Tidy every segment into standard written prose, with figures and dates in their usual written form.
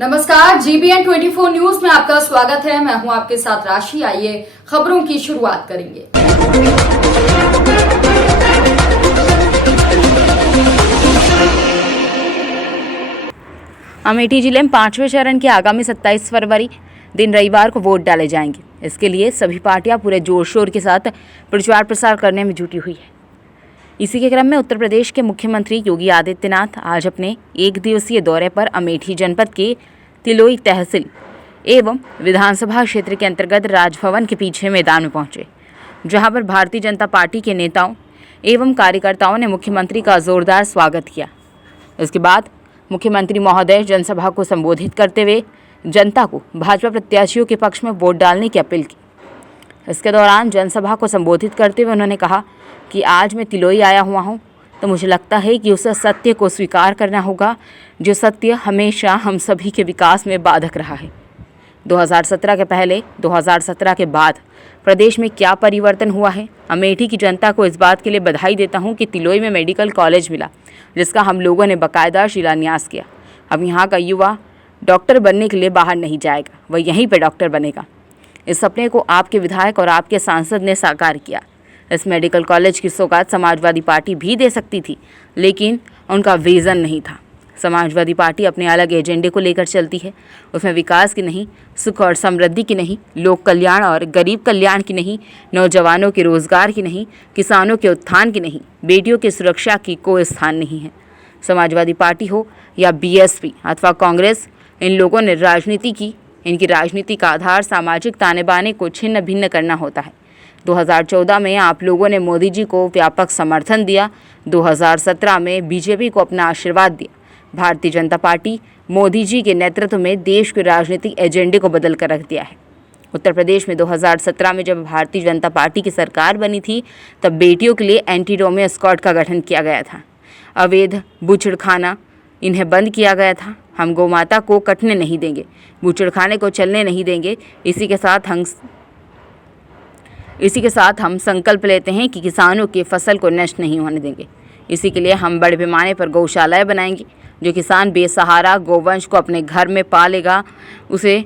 नमस्कार, GBN 24 news में आपका स्वागत है। मैं हूं आपके साथ राशि। आइए खबरों की शुरुआत करेंगे। अमेठी जिले में 5वें चरण के आगामी 27 फरवरी दिन रविवार को वोट डाले जाएंगे। इसके लिए सभी पार्टियां पूरे जोर शोर के साथ प्रचार प्रसार करने में जुटी हुई है। इसी के क्रम में उत्तर प्रदेश के मुख्यमंत्री योगी आदित्यनाथ आज अपने एक दिवसीय दौरे पर अमेठी जनपद के तिलोई तहसील एवं विधानसभा क्षेत्र के अंतर्गत राजभवन के पीछे मैदान में पहुंचे, जहां पर भारतीय जनता पार्टी के नेताओं एवं कार्यकर्ताओं ने मुख्यमंत्री का जोरदार स्वागत किया। इसके बाद मुख्यमंत्री महोदय जनसभा को संबोधित करते हुए जनता को भाजपा प्रत्याशियों के पक्ष में वोट डालने की अपील की। इसके दौरान जनसभा को संबोधित करते हुए उन्होंने कहा कि आज मैं तिलोई आया हुआ हूं, तो मुझे लगता है कि उस सत्य को स्वीकार करना होगा जो सत्य हमेशा हम सभी के विकास में बाधक रहा है। 2017 के पहले 2017 के बाद प्रदेश में क्या परिवर्तन हुआ है। अमेठी की जनता को इस बात के लिए बधाई देता हूं कि तिलोई में मेडिकल कॉलेज मिला, जिसका हम लोगों ने बाकायदा शिलान्यास किया। अब यहाँ का युवा डॉक्टर बनने के लिए बाहर नहीं जाएगा, वह यहीं पर डॉक्टर बनेगा। इस सपने को आपके विधायक और आपके सांसद ने साकार किया। इस मेडिकल कॉलेज की सौगात समाजवादी पार्टी भी दे सकती थी, लेकिन उनका विजन नहीं था। समाजवादी पार्टी अपने अलग एजेंडे को लेकर चलती है। उसमें विकास की नहीं, सुख और समृद्धि की नहीं, लोक कल्याण और गरीब कल्याण की नहीं, नौजवानों के रोजगार की नहीं, किसानों के उत्थान की नहीं, बेटियों की सुरक्षा की कोई स्थान नहीं है। समाजवादी पार्टी हो या BSP अथवा कांग्रेस, इन लोगों ने राजनीति की। इनकी राजनीति का आधार सामाजिक ताने बाने को छिन्न भिन्न करना होता है। 2014 में आप लोगों ने मोदी जी को व्यापक समर्थन दिया। 2017 में बीजेपी को अपना आशीर्वाद दिया। भारतीय जनता पार्टी मोदी जी के नेतृत्व में देश के राजनीतिक एजेंडे को बदल कर रख दिया है। उत्तर प्रदेश में 2017 में जब भारतीय जनता पार्टी की सरकार बनी थी, तब बेटियों के लिए एंटी डोमे स्क्वाड का गठन किया गया था। अवैध बूचड़खाना इन्हें बंद किया गया था। हम गौमाता को कटने नहीं देंगे, बूचड़खाने को चलने नहीं देंगे। इसी के साथ हम संकल्प लेते हैं कि किसानों की फसल को नष्ट नहीं होने देंगे। इसी के लिए हम बड़े पैमाने पर गौशालाएं बनाएंगे। जो किसान बेसहारा गोवंश को अपने घर में पालेगा, उसे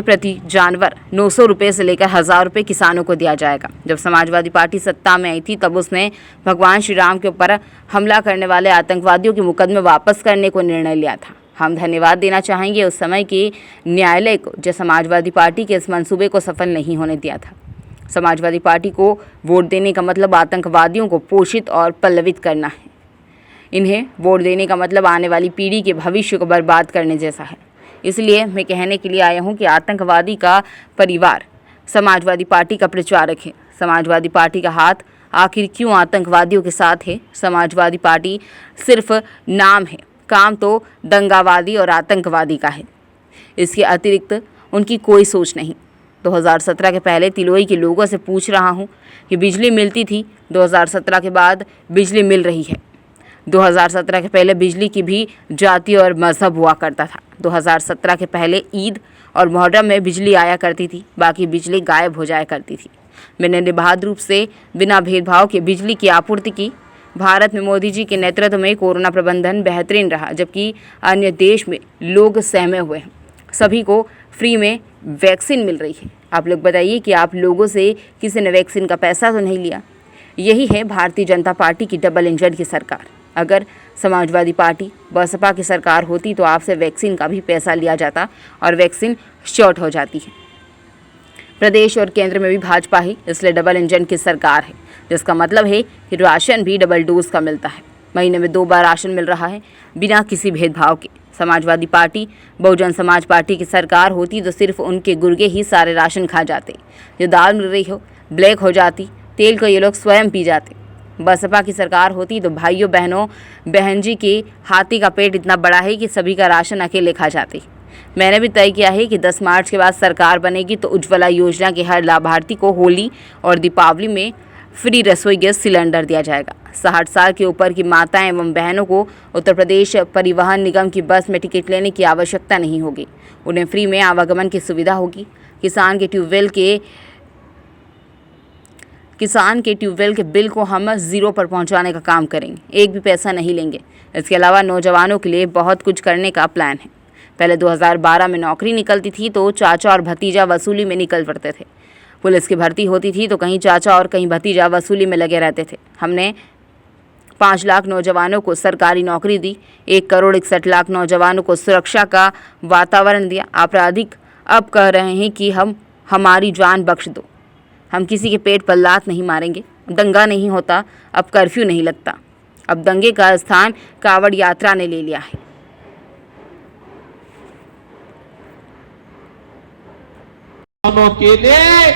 प्रति जानवर 900 रुपये से लेकर 1000 रुपये किसानों को दिया जाएगा। जब समाजवादी पार्टी सत्ता में आई थी, तब उसने भगवान श्री राम के ऊपर हमला करने वाले आतंकवादियों के मुकदमे वापस करने को निर्णय लिया था। हम धन्यवाद देना चाहेंगे उस समय के न्यायालय को, जो समाजवादी पार्टी के इस मंसूबे को सफल नहीं होने दिया था। समाजवादी पार्टी को वोट देने का मतलब आतंकवादियों को पोषित और पल्लवित करना है। इन्हें वोट देने का मतलब आने वाली पीढ़ी के भविष्य को बर्बाद करने जैसा है। इसलिए मैं कहने के लिए आया हूं कि आतंकवादी का परिवार समाजवादी पार्टी का प्रचारक है। समाजवादी पार्टी का हाथ आखिर क्यों आतंकवादियों के साथ है? समाजवादी पार्टी सिर्फ नाम है, काम तो दंगावादी और आतंकवादी का है। इसके अतिरिक्त उनकी कोई सोच नहीं। 2017 के पहले तिलोई के लोगों से पूछ रहा हूं कि बिजली मिलती थी, 2017 के बाद बिजली मिल रही है। 2017 के पहले बिजली की भी जाति और मजहब हुआ करता था। 2017 के पहले ईद और मुहर्रम में बिजली आया करती थी, बाकी बिजली गायब हो जाया करती थी। मैंने निर्बाध रूप से बिना भेदभाव के बिजली की आपूर्ति की। भारत में मोदी जी के नेतृत्व में कोरोना प्रबंधन बेहतरीन रहा, जबकि अन्य देश में लोग सहमे हुए हैं। सभी को फ्री में वैक्सीन मिल रही है। आप लोग बताइए कि आप लोगों से किसी ने वैक्सीन का पैसा तो नहीं लिया? यही है भारतीय जनता पार्टी की डबल इंजन की सरकार। अगर समाजवादी पार्टी बसपा की सरकार होती तो आपसे वैक्सीन का भी पैसा लिया जाता और वैक्सीन शॉर्ट हो जाती है। प्रदेश और केंद्र में भी भाजपा ही, इसलिए डबल इंजन की सरकार है, जिसका मतलब है कि राशन भी डबल डोज का मिलता है। महीने में 2 बार राशन मिल रहा है बिना किसी भेदभाव के। समाजवादी पार्टी बहुजन समाज पार्टी की सरकार होती तो सिर्फ उनके गुर्गे ही सारे राशन खा जाते। जो दाल मिल रही हो ब्लैक हो जाती, तेल को ये लोग स्वयं पी जाते। बसपा की सरकार होती तो भाइयों बहनों, बहन जी के हाथी का पेट इतना बड़ा है कि सभी का राशन अकेले खा जाते। मैंने भी तय किया है कि 10 मार्च के बाद सरकार बनेगी तो उज्ज्वला योजना के हर लाभार्थी को होली और दीपावली में फ्री रसोई गैस सिलेंडर दिया जाएगा। 60 साल के ऊपर की माताएं एवं बहनों को उत्तर प्रदेश परिवहन निगम की बस में टिकट लेने की आवश्यकता नहीं होगी। उन्हें फ्री में आवागमन की सुविधा होगी। किसान के ट्यूबवेल के किसान के ट्यूबवेल के बिल को हम ज़ीरो पर पहुंचाने का काम करेंगे, एक भी पैसा नहीं लेंगे। इसके अलावा नौजवानों के लिए बहुत कुछ करने का प्लान है। पहले 2012 में नौकरी निकलती थी तो चाचा और भतीजा वसूली में निकल पड़ते थे। पुलिस की भर्ती होती थी तो कहीं चाचा और कहीं भतीजा वसूली में लगे रहते थे। हमने 5 लाख नौजवानों को सरकारी नौकरी दी, 1 करोड़ 61 लाख नौजवानों को सुरक्षा का वातावरण दिया। आपराधिक अब कह रहे हैं कि हमारी जान बख्श दो, हम किसी के पेट पर लात नहीं मारेंगे। दंगा नहीं होता, अब कर्फ्यू नहीं लगता। अब दंगे का स्थान कावड़ यात्रा ने ले लिया है। किसानों के लिए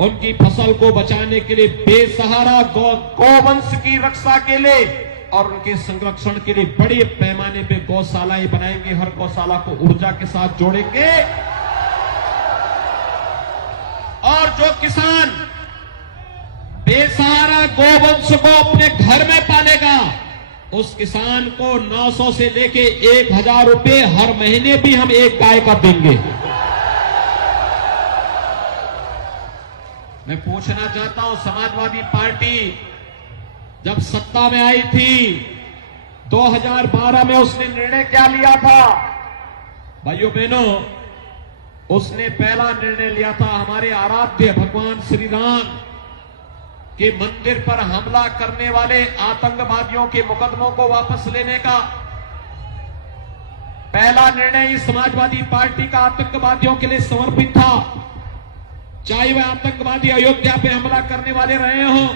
उनकी फसल को बचाने के लिए बेसहारा गौवंश की रक्षा के लिए और उनके संरक्षण के लिए बड़े पैमाने पे गौशालाएं बनाएंगे। हर गौशाला को ऊर्जा के साथ जोड़ेंगे और जो किसान बेसहारा गौवंश को अपने घर में पालेगा उस किसान को 900 से लेके 1000 रुपए हर महीने भी हम एक गाय का देंगे। मैं पूछना चाहता हूं, समाजवादी पार्टी जब सत्ता में आई थी 2012 में उसने निर्णय क्या लिया था? भाइयों बहनों, उसने पहला निर्णय लिया था हमारे आराध्य भगवान श्री राम के मंदिर पर हमला करने वाले आतंकवादियों के मुकदमों को वापस लेने का। पहला निर्णय इस समाजवादी पार्टी का आतंकवादियों के लिए समर्पित था, चाहे वह आतंकवादी अयोध्या पे हमला करने वाले रहे हो,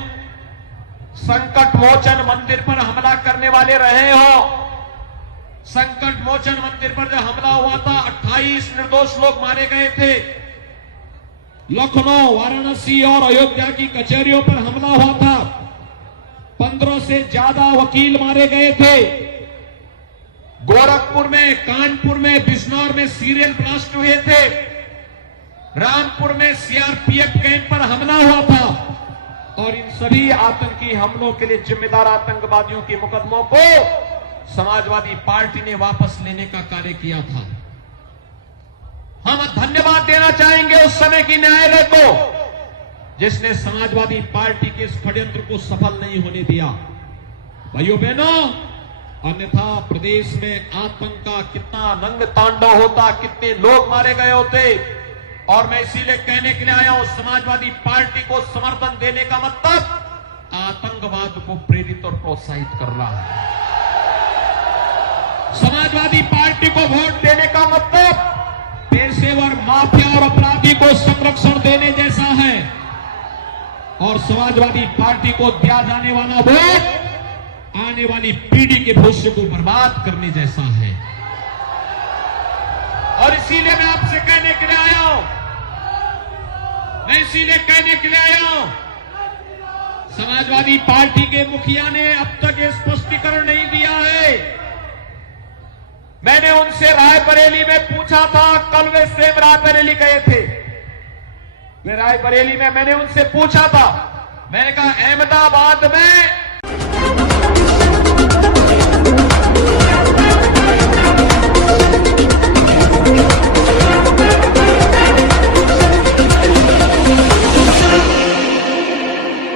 संकट मोचन मंदिर पर हमला करने वाले रहे हो। संकट मोचन मंदिर पर जब हमला हुआ था 28 निर्दोष लोग मारे गए थे। लखनऊ, वाराणसी और अयोध्या की कचहरियों पर हमला हुआ था, 15 से ज्यादा वकील मारे गए थे। गोरखपुर में, कानपुर में, बिजनौर में सीरियल ब्लास्ट हुए थे। रामपुर में सीआरपीएफ कैंप पर हमला हुआ था और इन सभी आतंकी हमलों के लिए जिम्मेदार आतंकवादियों के मुकदमों को समाजवादी पार्टी ने वापस लेने का कार्य किया था। हम धन्यवाद देना चाहेंगे उस समय की न्यायालय को जिसने समाजवादी पार्टी के इस षड्यंत्र को सफल नहीं होने दिया। भाइयों बहनों, अन्यथा प्रदेश में आतंक का कितना रंग तांडव होता, कितने लोग मारे गए होते। और मैं इसीलिए कहने के लिए आया हूं, समाजवादी पार्टी को समर्थन देने का मतलब आतंकवाद को प्रेरित और प्रोत्साहित कर रहा है। समाजवादी पार्टी को वोट देने का मतलब पेशेवर माफिया और अपराधी को संरक्षण देने जैसा है और समाजवादी पार्टी को दिया जाने वाला वोट आने वाली पीढ़ी के भविष्य को बर्बाद करने जैसा है। और इसीलिए मैं आपसे कहने के लिए आया हूं, समाजवादी पार्टी के मुखिया ने अब तक ये स्पष्टीकरण नहीं दिया है। मैंने उनसे रायबरेली में पूछा था, कल वे सेम रायबरेली गए थे। वे रायबरेली में मैंने उनसे पूछा था, मैंने कहा अहमदाबाद में